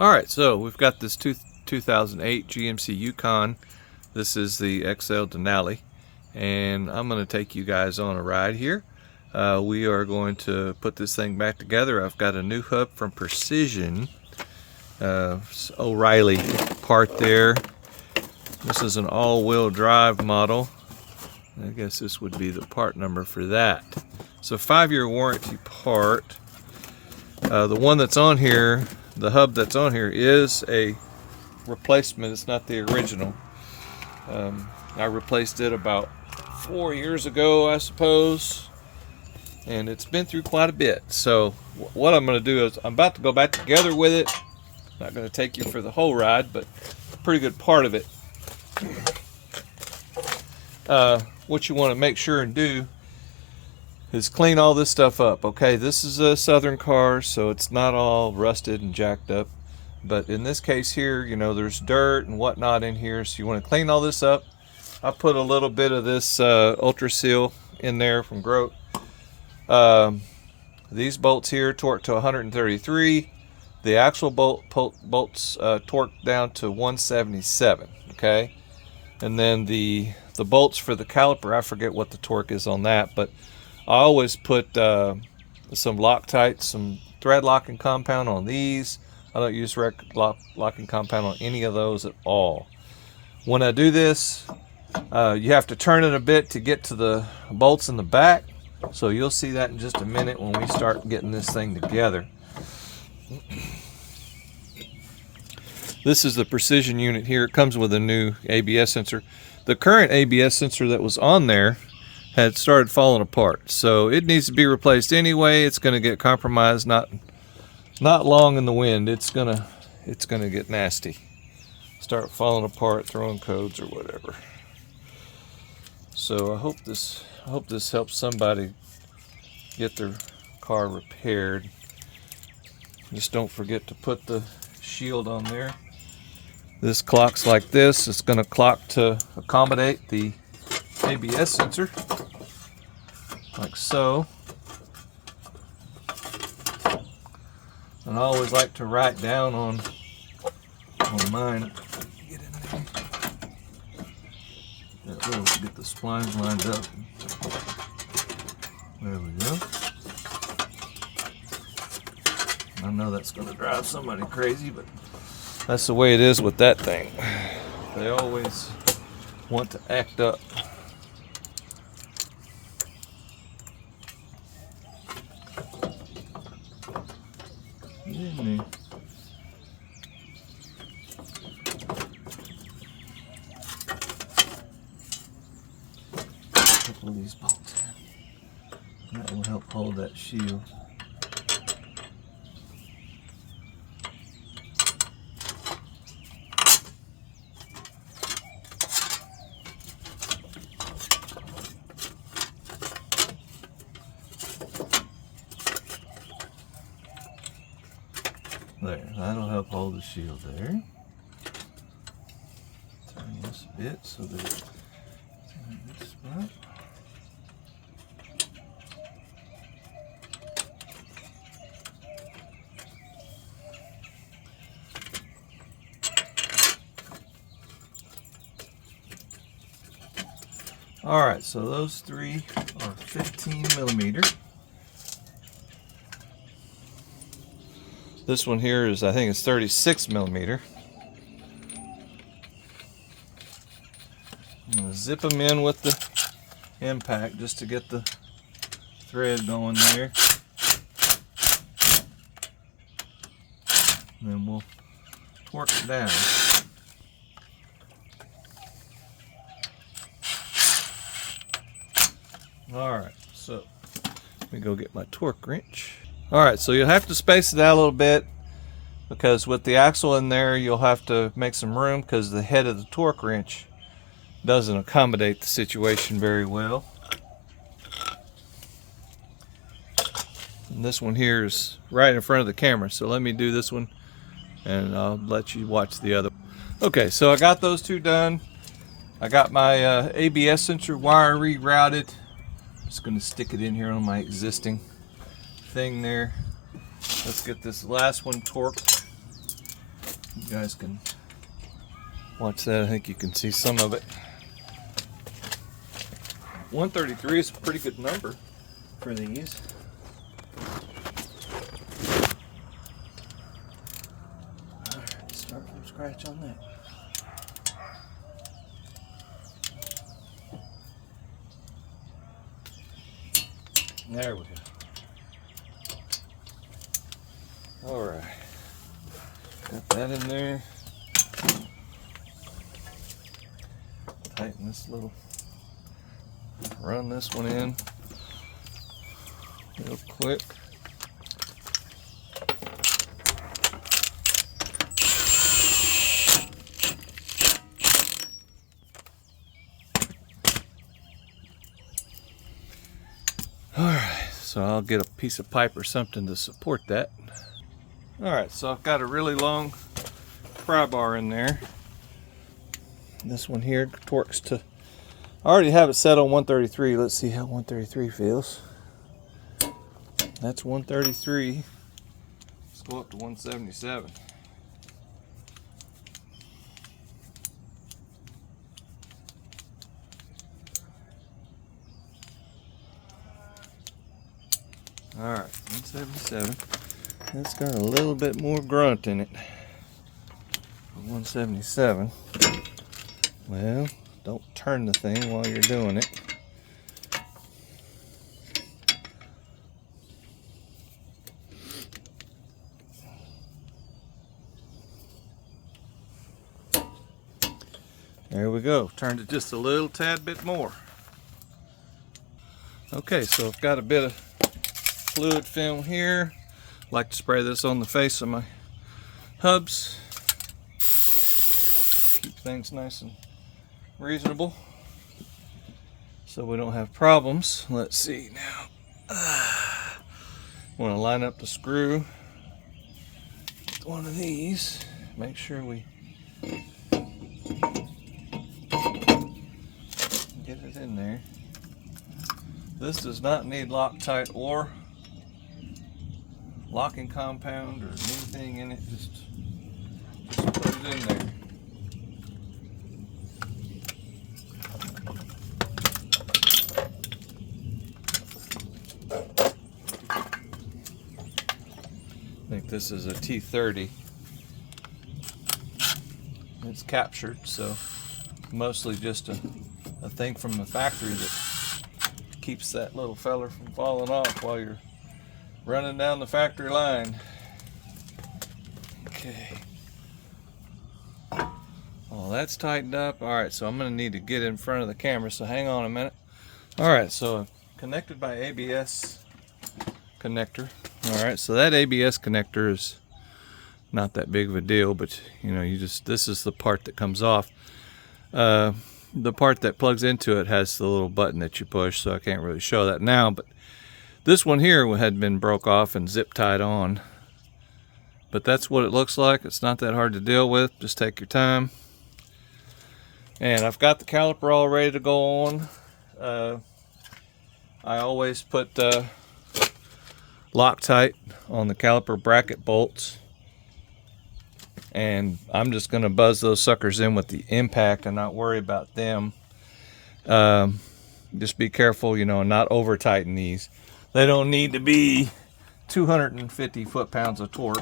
Alright, so we've got this 2008 GMC Yukon. This is the XL Denali, and I'm going to take you guys on a ride here. We are going to put this thing back together. I've got a new hub from Precision, O'Reilly part there. This is an all-wheel drive model. I guess this would be the part number for that. So 5-year warranty part. The one that's on here, the hub that's on here, is a replacement. It's not the original. I replaced it about 4 years ago, I suppose, and it's been through quite a bit. So what I'm going to do is I'm about to go back together with it. Not going to take you for the whole ride, but a pretty good part of it. What you want to make sure and do is clean all this stuff up. Okay, this is a Southern car, so it's not all rusted and jacked up, but in this case here, you know, there's dirt and whatnot in here, so you want to clean all this up. I put a little bit of this Ultra Seal in there from Grote. These bolts here torque to 133. The actual bolts torque down to 177. Okay, and then the bolts for the caliper, I forget what the torque is on that, but I always put some Loctite, some thread locking compound on these. I don't use locking compound on any of those at all. When I do this, you have to turn it a bit to get to the bolts in the back. So you'll see that in just a minute when we start getting this thing together. This is the Precision unit here. It comes with a new ABS sensor. The current ABS sensor that was on there had started falling apart, so it needs to be replaced anyway. It's going to get compromised not long in the wind. It's gonna get nasty, start falling apart, throwing codes or whatever. So I hope this helps somebody get their car repaired. Just don't forget to put the shield on there. This clocks like this. It's going to clock to accommodate the ABS sensor, like so. And I always like to write down on mine. Get in there. That will get the splines lined up. There we go. I know that's going to drive somebody crazy, but that's the way it is with that thing. They always want to act up. Couple of these bolts in. That will help hold that shield. There, that'll help hold the shield there. Turn this a bit so that it's in a good spot. Alright, so those three are 15 millimeter. This one here is, I think it's 36 millimeter. I'm going to zip them in with the impact just to get the thread going there. And then we'll torque it down. Alright, so let me go get my torque wrench. Alright, so you'll have to space it out a little bit, because with the axle in there you'll have to make some room, because the head of the torque wrench doesn't accommodate the situation very well. And this one here is right in front of the camera, so let me do this one and I'll let you watch the other. Okay, so I got those two done. I got my ABS sensor wire rerouted. Just going to stick it in here on my existing thing there. Let's get this last one torqued. You guys can watch that. I think you can see some of it. 133 is a pretty good number for these. Alright, start from scratch on that. There we go. Alright. Got that in there. Tighten this little, run this one in real quick. Alright, so I'll get a piece of pipe or something to support that. Alright, so I've got a really long pry bar in there. This one here torques to, I already have it set on 133. Let's see how 133 feels. That's 133. Let's go up to 177. Alright, 177. It's got a little bit more grunt in it. 177. Well, don't turn the thing while you're doing it. There we go. Turned it just a little tad bit more. Okay, so I've got a bit of fluid film here. Like to spray this on the face of my hubs. Keep things nice and reasonable so we don't have problems. Let's see now. Want to line up the screw with one of these. Make sure we get it in there. This does not need Loctite or locking compound or anything in it. Just put it in there. I think this is a T30. It's captured, so mostly just a thing from the factory that keeps that little feller from falling off while you're running down the factory line. Okay. Well, that's tightened up. Alright, so I'm going to need to get in front of the camera, so hang on a minute. Alright, so connected by ABS connector. Alright, so that ABS connector is not that big of a deal, but you know, this is the part that comes off. The part that plugs into it has the little button that you push, so I can't really show that now, but this one here had been broke off and zip tied on. But that's what it looks like. It's not that hard to deal with. Just take your time. And I've got the caliper all ready to go on. I always put Loctite on the caliper bracket bolts. And I'm just going to buzz those suckers in with the impact and not worry about them. Just be careful, you know, not over tighten these. They don't need to be 250 foot-pounds of torque.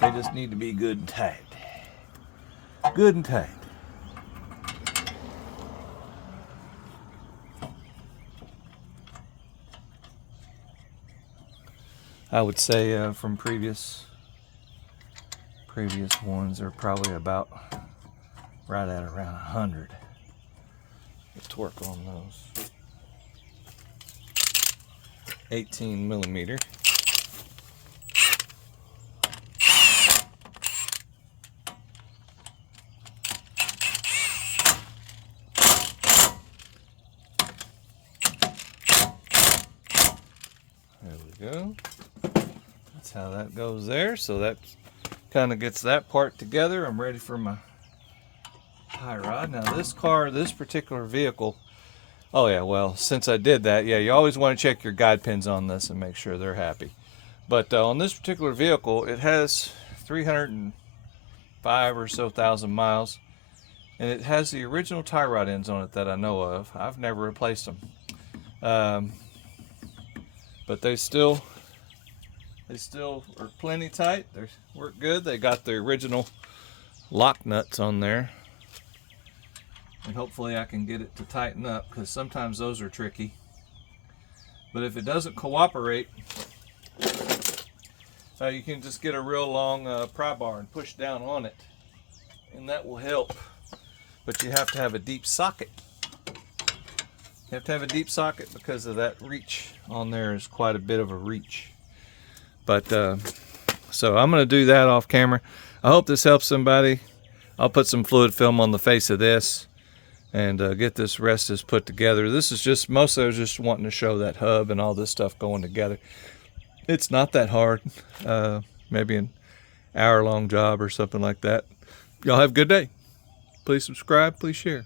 They just need to be good and tight. Good and tight. I would say from previous ones are probably about right at around 100. The torque on those. 18 millimeter. There we go. That's how that goes there. So that kind of gets that part together. I'm ready for my tie rod. Now this particular vehicle, oh yeah, well, since I did that, yeah, you always want to check your guide pins on this and make sure they're happy. But on this particular vehicle, it has 300 5 or so thousand miles, and it has the original tie rod ends on it that I know of. I've never replaced them, but they still are plenty tight. They work good. They got the original lock nuts on there, and hopefully I can get it to tighten up, because sometimes those are tricky. But if it doesn't cooperate, you can just get a real long pry bar and push down on it, and that will help. But you have to have a deep socket. You have to have a deep socket because of that reach on there is quite a bit of a reach. But so I'm going to do that off camera. I hope this helps somebody. I'll put some fluid film on the face of this and get this rest is put together. This is just, mostly I was just wanting to show that hub and all this stuff going together. It's not that hard. Maybe an hour-long job or something like that. Y'all have a good day. Please subscribe, please share.